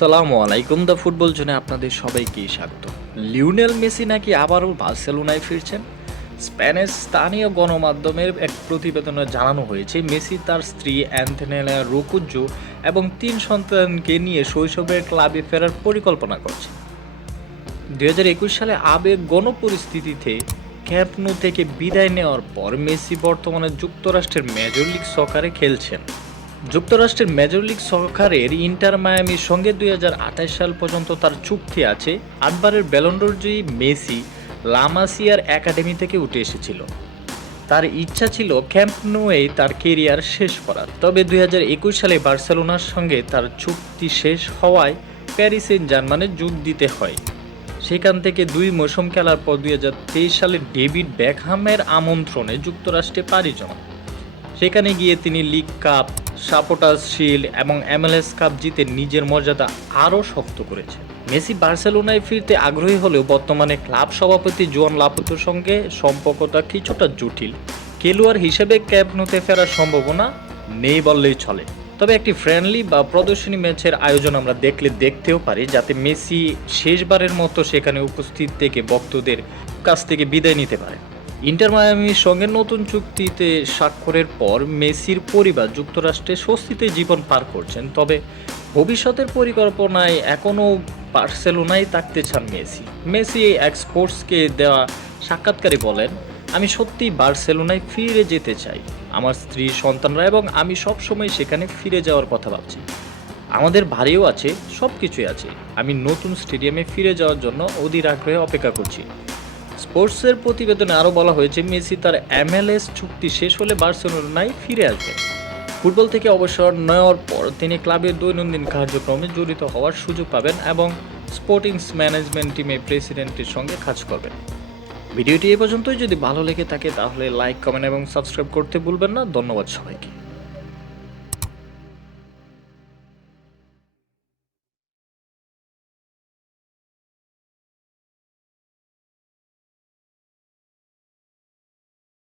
সালামু আলাইকুম the football জোনে আপনাদের সবাইকে স্বাগত। লিওনেল মেসি নাকি আবারও বার্সেলোনায় ফিরছেন? স্প্যানিশ স্থানীয় গণমাধ্যমের এক প্রতিবেদনে জানানো হয়েছে, মেসি তার স্ত্রী অ্যান্থেনেলা রুকুজ্জো এবং তিন সন্তানকে নিয়ে শৈশবের ক্লাবে ফেরার পরিকল্পনা করছে। দু হাজার একুশ সালে আবেগ গণপরিস্থিতিতে ক্যাম্পনু থেকে বিদায় নেওয়ার পর মেসি বর্তমানে যুক্তরাষ্ট্রের মেজর লিগ সকারে খেলছেন। যুক্তরাষ্ট্রের মেজর লিগ সরকারের ইন্টার মায়ামির সঙ্গে দু হাজার আঠাশ সাল পর্যন্ত তার চুক্তি আছে। আটবারের জয়ী মেসি লামাসিয়ার একাডেমি থেকে উঠে এসেছিল। তার ইচ্ছা ছিল ক্যাম্প নোয়ে তার কেরিয়ার শেষ করার। তবে দুই হাজার একুশ সালে বার্সেলোনার সঙ্গে তার চুক্তি শেষ হওয়ায় প্যারিসের জার্মানে যোগ দিতে হয়। সেখান থেকে দুই মৌসুম খেলার পর দুই হাজার তেইশ সালে ডেভিড ব্যাকহামের আমন্ত্রণে যুক্তরাষ্ট্রে পাড়ি জমান। সেখানে গিয়ে তিনি লিগ কাপ সাপোটাস শিল্ড এবং এমএলএস কাপ জিতে নিজের মর্যাদা আরও শক্ত করেছে। মেসি বার্সেলোনায় ফিরতে আগ্রহী হলেও বর্তমানে ক্লাব সভাপতি জোয়ান লাপুতোর সঙ্গে সম্পর্কটা কিছুটা জটিল। খেলোয়াড় হিসেবে ক্যাপ নোতে ফেরার সম্ভাবনা নেই বললেই চলে। তবে একটি ফ্রেন্ডলি বা প্রদর্শনী ম্যাচের আয়োজন আমরা দেখলে দেখতেও পারি, যাতে মেসি শেষবারের মতো সেখানে উপস্থিত থেকে ভক্তদের কাছ থেকে বিদায় নিতে পারে। ইন্টার মায়ামির সঙ্গে নতুন চুক্তিতে স্বাক্ষরের পর মেসির পরিবার যুক্তরাষ্ট্রে স্বস্তিতে জীবন পার করছেন। তবে ভবিষ্যতের পরিকল্পনায় এখনও বার্সেলোনায় থাকতে চান মেসি। মেসি এই এক্সপোর্টসকে দেওয়া সাক্ষাৎকারে বলেন, আমি সত্যিই বার্সেলোনায় ফিরে যেতে চাই। আমার স্ত্রী, সন্তানরা এবং আমি সবসময় সেখানে ফিরে যাওয়ার কথা ভাবছি। আমাদের বাড়িও আছে সব কিছুই আছে। আমি নতুন স্টেডিয়ামে ফিরে যাওয়ার জন্য অধীর আগ্রহে অপেক্ষা করছি। স্পোর্টসের প্রতিবেদনে আরও বলা হয়েছে, মেসি তার এমএলএস চুক্তি শেষ হলে বার্সেলোনায় ফিরে আসবে। ফুটবল থেকে অবসর নেওয়ার পর তিনি ক্লাবের দৈনন্দিন কার্যক্রমে জড়িত হওয়ার সুযোগ পাবেন এবং স্পোর্টিংস ম্যানেজমেন্ট টিমে প্রেসিডেন্টের সঙ্গে কাজ করবেন। ভিডিওটি এ পর্যন্তই। যদি ভালো লেগে থাকে তাহলে লাইক, কমেন্ট এবং সাবস্ক্রাইব করতে ভুলবেন না। ধন্যবাদ সবাইকে।